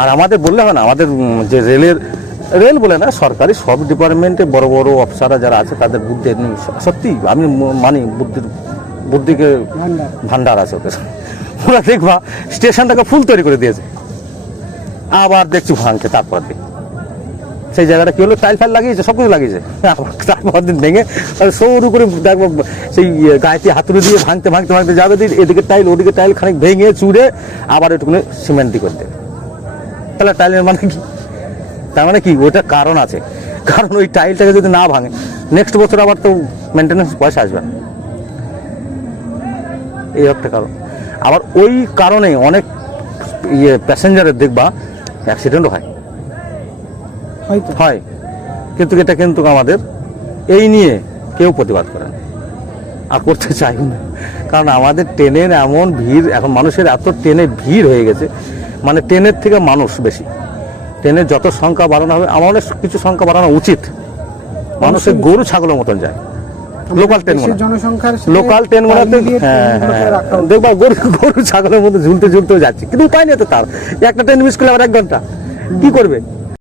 আর আমাদের বললে হয় না, আমাদের যে রেল বলে না, সরকারি সব ডিপার্টমেন্টে বড় বড় অফিসাররা যারা আছে তাদের বুদ্ধি নেই। সত্যি আমি মানি বুদ্ধিকে ভান্ডার আছে ওদের। ওরা দেখবা স্টেশনটাকে ফুল তৈরি করে দিয়েছে, আবার দেখছি ভাঙছে তারপর দিন। সেই জায়গাটা কি হলো, টাইল ফাইল লাগিয়েছে, সব কিছু লাগিয়েছে, তারপর দিন ভেঙে সরু করে দেখবো সেই গায়েতে হাতুড়ি দিয়ে ভাঙতে ভাঙতে ভাঙতে যাবে দিন, এদিকে টাইল ওদিকে টাইল খানিক ভেঙে চুড়ে আবার একটুখানি সিমেন্ট দিয়ে করে দেবে। তাহলে টাইলের মানে কি? তার মানে কি ওইটা কারণ আছে, কারণ ওই টাইলটাকে যদি না ভাঙে নেক্সট বছর আবার তো মেনটেন্যান্স পয়সা আসবে না, এই একটা কারণ। আবার ওই কারণে অনেক প্যাসেঞ্জারের দেখবা অ্যাক্সিডেন্টও হয়, কিন্তু এটা কিন্তু আমাদের এই নিয়ে কেউ প্রতিবাদ করে না আর করতে চাই না। কারণ আমাদের ট্রেনের এমন ভিড়, এখন মানুষের এত ট্রেনে ভিড় হয়ে গেছে, মানে ট্রেনের থেকে মানুষ বেশি। ট্রেনের যত সংখ্যা বাড়ানো হবে, আমাদের কিছু সংখ্যা বাড়ানো উচিত। মানুষের গরু ছাগলের মতন যায় লোকাল ট্রেনগুলো, লোকাল ট্রেনগুলোতে। হ্যাঁ হ্যাঁ, দেখবা গরু ছাগলের মধ্যে ঝুলতে ঝুলতেও যাচ্ছে, কিন্তু উপায় নেই তো তার। একটা ট্রেন মিস করলে আবার 1 ঘন্টা কি করবে?